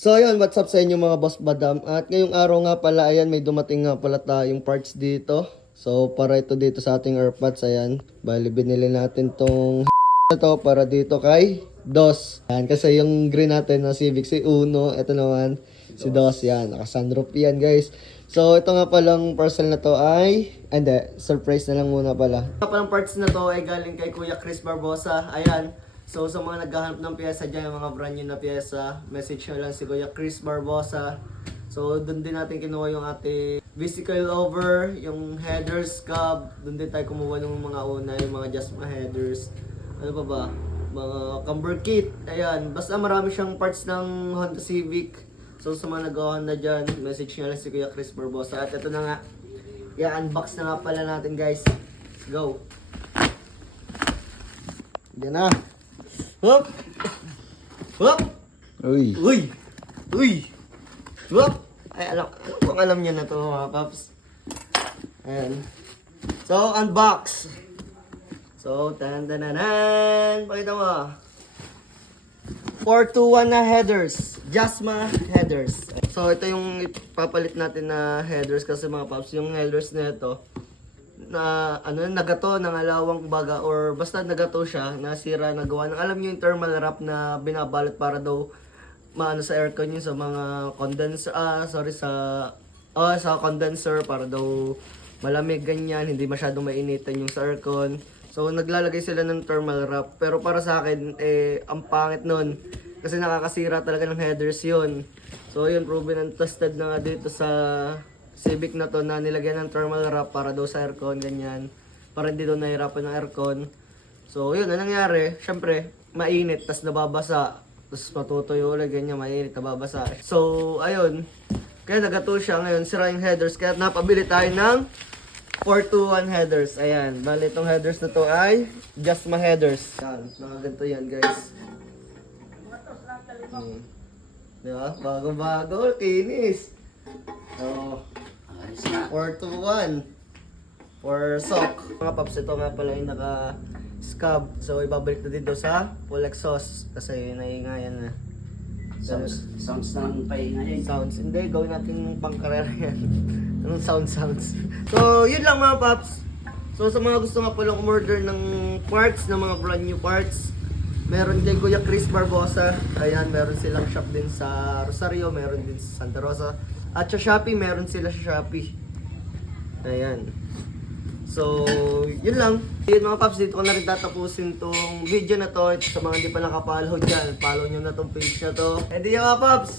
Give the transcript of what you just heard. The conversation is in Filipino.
So ayun, what's up sa inyo mga boss badam? At ngayong araw nga pala, ayan, may dumating nga pala tayong parts dito. So para ito dito sa ating airpods, ayan. Bali binili natin tong to para dito kay Dos. Ayan, kasi yung green natin na Civic si Uno, ito naman si Dos, yan. Naka-sunroof yan guys. So ito nga palang parcel na to ay, hindi, surprise na lang muna pala. Ito palang parts na to ay galing kay Kuya Chris Barbosa, ayan. So sa mga naghahanap ng piyesa dyan, yung mga brand new na piyesa, message nyo lang si Kuya Chris Barbosa. So doon din natin kinuha yung ating vehicle over, yung headers, cab. Doon din tayo kumuha ng mga una, yung mga just mga headers. Ano pa ba? Mga camber kit. Ayan, basta marami siyang parts ng Honda Civic. So sa mga nag-Honda dyan, message nyo lang si Kuya Chris Barbosa. At ito na nga, i-unbox na nga pala natin guys. Let's go. Yan na. Hop! Hop! Uy. Uy! Uy! Hop! Ay, alam niya na to mga paps. Ayan. So, unbox! So, tan-tan-tan! Pakita mo. 421 na headers. Jasma headers. So, ito yung ipapalit natin na headers kasi mga paps, yung headers na ito, na ano nagato ng alawang baga or basta nagato siya, nasira, nagawa ng alam niyo yung thermal wrap na binabalot para daw maano sa aircon yun sa mga condenser sa condenser para daw malamig ganyan, hindi masyadong mainitan yung sa aircon. So naglalagay sila ng thermal wrap pero para sa akin ang pangit nun kasi nakakasira talaga ng headers yun. So yun, proven and tested na nga dito sa Civic na to na nilagyan ng thermal wrap para daw sa aircon, ganyan. Para hindi daw nahirapan ng aircon. So, yun, anong nangyari? Siyempre, mainit, tas nababasa. Tapos matutuyo ulit, ganyan, mainit, nababasa. So, ayun. Kaya nagato siya ngayon, sira yung headers. Kaya napabili tayo ng 421 headers. Ayan, bali itong headers na to ay Jasma headers. Yan, nakaganto yan, guys. Diba? Bago-bago, kinis. So, 421 for sock. Mga paps, ito nga pala yung naka-scab. So, ibabalik na dito sa full exhaust kasi naiingayan na. Sounds ng pahinga yun. Sounds. Hindi, gawin natin pangkarera yan. Anong sounds? So, yun lang mga paps. So, sa mga gusto nga palang umorder ng parts, ng mga brand new parts, meron kay Kuya Chris Barbosa. Ayan, meron silang shop din sa Rosario, meron din sa Santa Rosa. At sa Shopee, meron sila sa Shopee. Ayan. So, yun lang. Yun mga paps, dito ko na rin tatapusin tong video na to. Sa mga hindi pa nakapollow dyan, follow nyo na tong page na to. And yun mga paps,